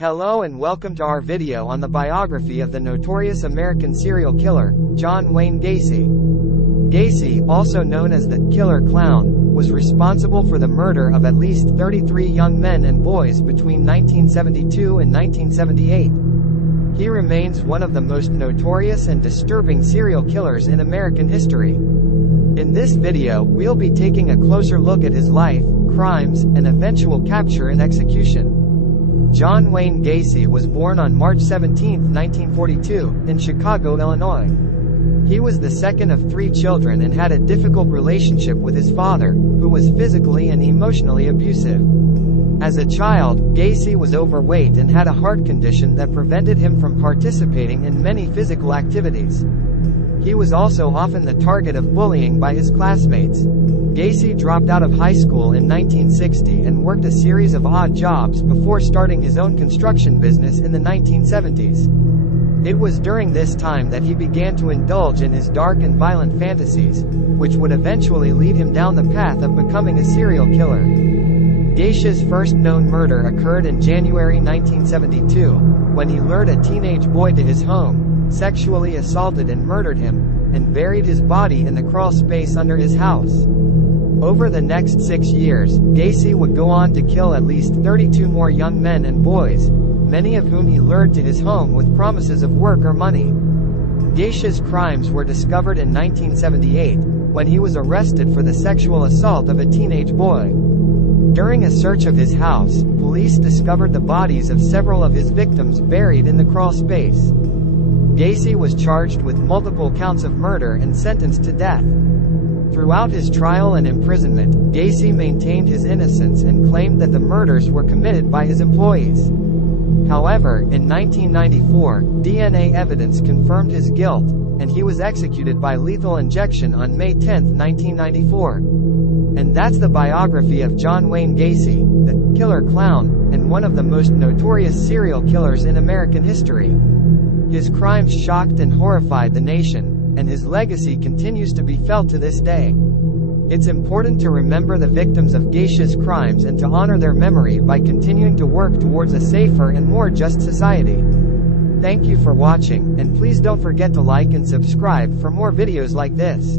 Hello and welcome to our video on the biography of the notorious American serial killer, John Wayne Gacy. Gacy, also known as the Killer Clown, was responsible for the murder of at least 33 young men and boys between 1972 and 1978. He remains one of the most notorious and disturbing serial killers in American history. In this video, we'll be taking a closer look at his life, crimes, and eventual capture and execution. John Wayne Gacy was born on March 17, 1942, in Chicago, Illinois. He was the second of 3 children and had a difficult relationship with his father, who was physically and emotionally abusive. As a child, Gacy was overweight and had a heart condition that prevented him from participating in many physical activities. He was also often the target of bullying by his classmates. Gacy dropped out of high school in 1960 and worked a series of odd jobs before starting his own construction business in the 1970s. It was during this time that he began to indulge in his dark and violent fantasies, which would eventually lead him down the path of becoming a serial killer. Gacy's first known murder occurred in January 1972, when he lured a teenage boy to his home, sexually assaulted and murdered him, and buried his body in the crawl space under his house. Over the next 6 years, Gacy would go on to kill at least 32 more young men and boys, many of whom he lured to his home with promises of work or money. Gacy's crimes were discovered in 1978, when he was arrested for the sexual assault of a teenage boy. During a search of his house, police discovered the bodies of several of his victims buried in the crawl space. Gacy was charged with multiple counts of murder and sentenced to death. Throughout his trial and imprisonment, Gacy maintained his innocence and claimed that the murders were committed by his employees. However, in 1994, DNA evidence confirmed his guilt, and he was executed by lethal injection on May 10, 1994. And that's the biography of John Wayne Gacy, the Killer Clown, and one of the most notorious serial killers in American history. His crimes shocked and horrified the nation, and his legacy continues to be felt to this day. It's important to remember the victims of Gacy's crimes and to honor their memory by continuing to work towards a safer and more just society. Thank you for watching, and please don't forget to like and subscribe for more videos like this.